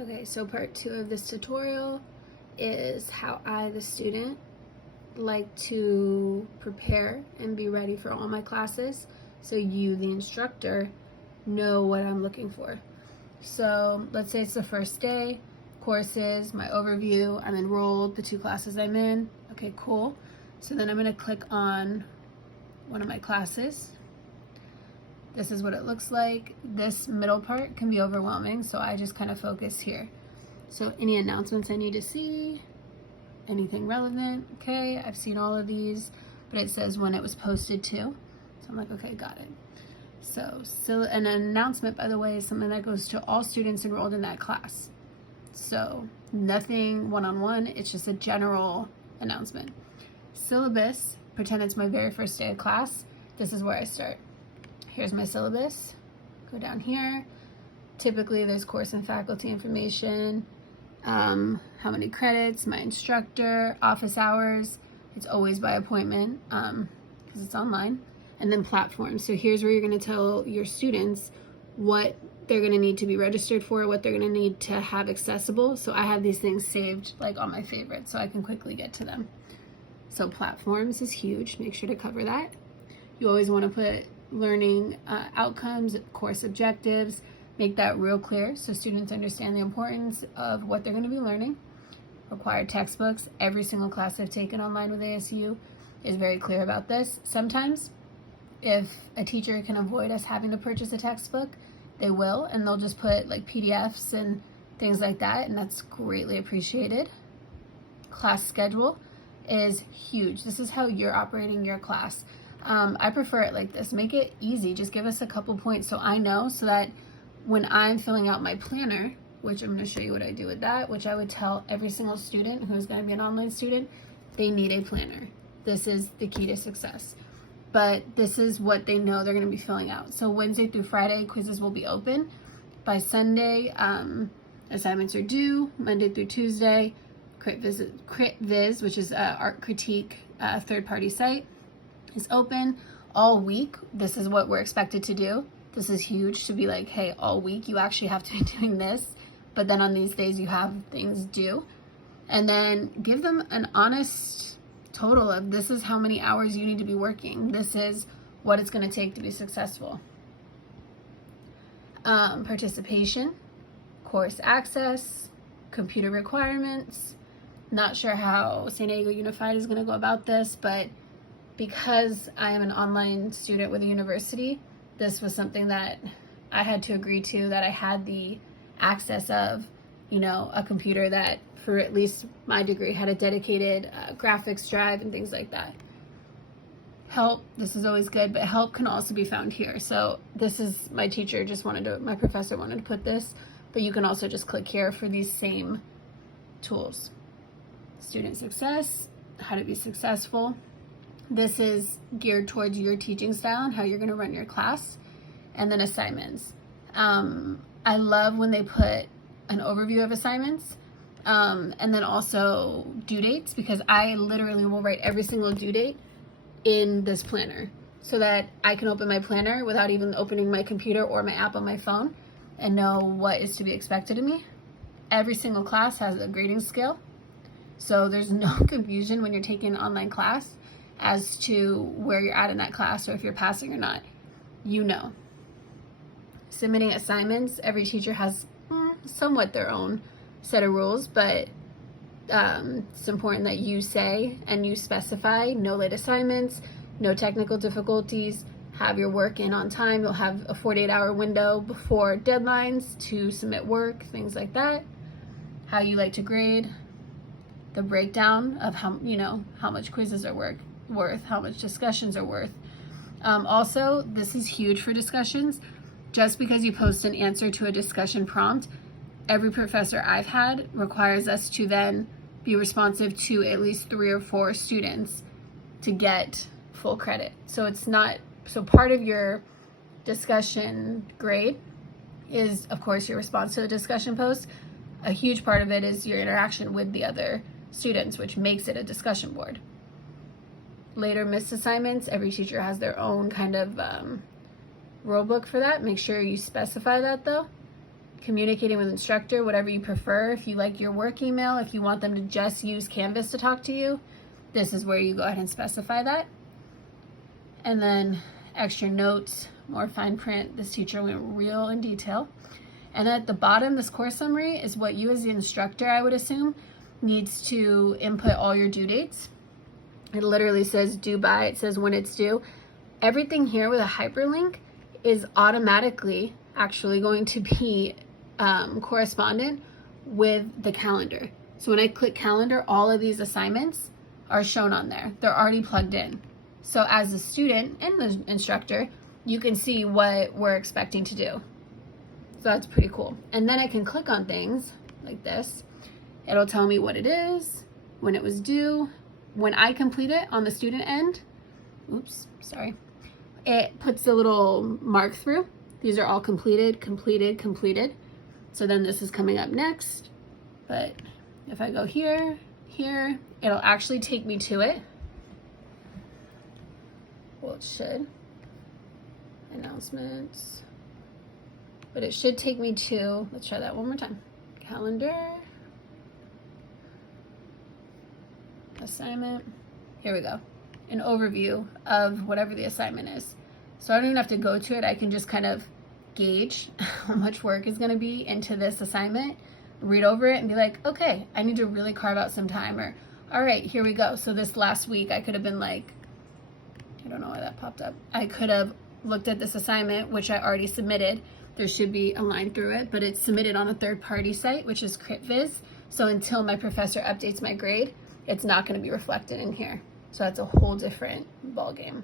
Okay, so part 2 of this tutorial is how I, the student, like to prepare and be ready for all my classes so you, the instructor, know what I'm looking for. So let's say it's the first day, courses, my overview, I'm enrolled, the 2 classes I'm in. Okay, cool. So then I'm going to click on one of my classes. This is what it looks like. This middle part can be overwhelming, so I just kind of focus here. So any announcements I need to see, anything relevant, okay, I've seen all of these, but it says when it was posted to. So I'm like, okay, got it. So an announcement, by the way, is something that goes to all students enrolled in that class. So nothing one-on-one, it's just a general announcement. Syllabus, pretend it's my very first day of class. This is where I start. Here's my syllabus. Go down here. Typically there's course and faculty information, how many credits, my instructor, office hours. It's always by appointment because it's online. And then platforms. So here's where you're going to tell your students what they're going to need to be registered for, what they're going to need to have accessible. So I have these things saved like on my favorites so I can quickly get to them. So platforms is huge. Make sure to cover that. You always want to put learning outcomes, course objectives, make that real clear so students understand the importance of what they're going to be learning. Required textbooks. Every single class I've taken online with ASU is very clear about this. Sometimes if a teacher can avoid us having to purchase a textbook, they will, and they'll just put like PDFs and things like that, and that's greatly appreciated. Class schedule is huge. This is how you're operating your class. I prefer it like this. Make it easy. Just give us a couple points so I know, so that when I'm filling out my planner, which I'm going to show you what I do with that, which I would tell every single student who's going to be an online student, they need a planner. This is the key to success. But this is what they know they're going to be filling out. So Wednesday through Friday, quizzes will be open. By Sunday, assignments are due. Monday through Tuesday, CritViz, which is art critique third-party site, is open. All week, this is what we're expected to do. This is huge to be like, hey, all week you actually have to be doing this, but then on these days you have things due. And then give them an honest total of this is how many hours you need to be working. This is what it's going to take to be successful. Participation, course access, computer requirements. Not sure how San Diego Unified is going to go about this, but because I am an online student with a university, this was something that I had to agree to, that I had the access of, a computer that for at least my degree had a dedicated graphics drive and things like that. Help, this is always good, but help can also be found here. So this is, my professor wanted to put this, but you can also just click here for these same tools. Student success, how to be successful. This is geared towards your teaching style and how you're going to run your class. And then assignments. I love when they put an overview of assignments and then also due dates, because I literally will write every single due date in this planner so that I can open my planner without even opening my computer or my app on my phone and know what is to be expected of me. Every single class has a grading scale, so there's no confusion when you're taking an online class as to where you're at in that class or if you're passing or not. Submitting assignments, every teacher has somewhat their own set of rules, but it's important that you say and you specify no late assignments, no technical difficulties, have your work in on time. You'll have a 48-hour window before deadlines to submit work, things like that. How you like to grade, the breakdown of how much quizzes are worth, how much discussions are worth. Also, this is huge for discussions. Just because you post an answer to a discussion prompt, every professor I've had requires us to then be responsive to at least 3 or 4 students to get full credit. So part of your discussion grade is, of course, your response to the discussion post. A huge part of it is your interaction with the other students, which makes it a discussion board. Later missed assignments, every teacher has their own kind of rule book for that. Make sure you specify that though. communicating with instructor, whatever you prefer. If you like your work email, if you want them to just use Canvas to talk to you, this is where you go ahead and specify that. And then extra notes, more fine print. This teacher went real in detail. And at the bottom, this course summary is what you as the instructor, I would assume, needs to input all your due dates. It literally says due by, it says when it's due. Everything here with a hyperlink is automatically actually going to be correspondent with the calendar. So when I click calendar, all of these assignments are shown on there. They're already plugged in. So as a student and the instructor, you can see what we're expecting to do. So that's pretty cool. And then I can click on things like this. It'll tell me what it is, when it was due. When I complete it on the student end, it puts a little mark through. These are all completed, completed, completed. So then this is coming up next. But if I go here, it'll actually take me to it. Well, it should. Announcements. But it should take me to, let's try that one more time. Calendar. Assignment. Here we go. An overview of whatever the assignment is. So I don't even have to go to it. I can just kind of gauge how much work is going to be into this assignment, read over it and be like, okay, I need to really carve out some time, or all right, here we go. So this last week I could have been like, I don't know why that popped up. I could have looked at this assignment, which I already submitted. There should be a line through it, but it's submitted on a third-party site, which is CritViz. So until my professor updates my grade, it's not going to be reflected in here. So that's a whole different ballgame.